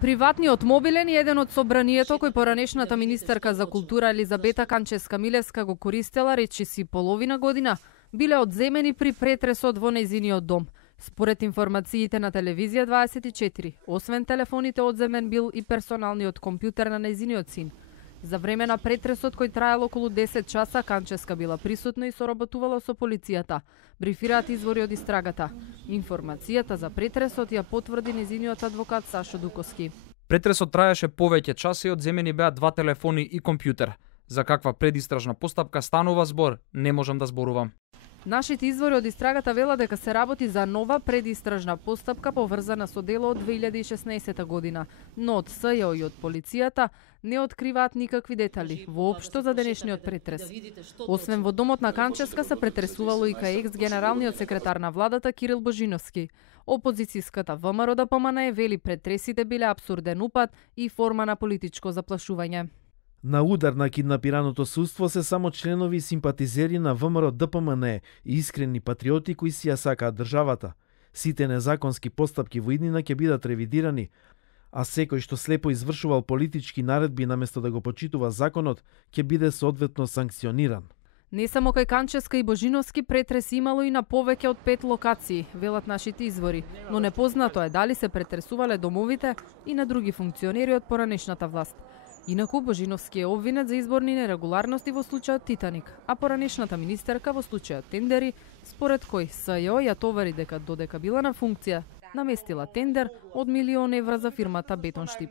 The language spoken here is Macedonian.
Приватниот мобилен е еден од собранието кој поранешната министерка за култура Елизабета Канчевска-Милевска го користела речиси половина година, биле одземени при претресот во нејзиниот дом. Според информациите на телевизија 24, освен телефоните одземен бил и персоналниот компјутер на нејзиниот син. За време на претресот кој траел околу 10 часа, Канчевска била присутна и соработувала со полицијата, брифираат извори од истрагата. Информацијата за претресот ја потврди нејзиниот адвокат Сашо Дуковски. Претресот траеше повеќе часи и одземени беа 2 телефони и компјутер. За каква предистражна постапка станува збор, не можам да зборувам. Нашите извори од истрагата велат дека се работи за нова предистражна постапка поврзана со дело од 2016 година, но од СЈО и од полицијата не откриваат никакви детали воопшто за денешниот претрес. Освен во домот на Канчевска се претресувало и кај екс-генералниот секретар на владата Кирил Божиновски. Опозицијската ВМРО ДПМНЕ вели претресите биле апсурден упад и форма на политичко заплашување. На удар на киднапираното судство се само членови и симпатизери на ВМРО ДПМНЕ и искрени патриоти кои си ја сакаат државата. Сите незаконски постапки во иднина ќе бидат ревидирани, а секој што слепо извршувал политички наредби наместо да го почитува законот, ќе биде соодветно санкциониран. Не само кај Канчевска и Божиновски претрес имало и на повеќе од 5 локации, велат нашите извори, но непознато е дали се претресувале домовите и на други функционери од поранешната власт. Инаку Божиновски е обвинет за изборни нерегуларности во случајот Титаник, а поранешната министерка во случајот тендери, според кој СЈО ја товари дека додека била на функција, наместила тендер од €1.000.000 за фирмата Бетонштип.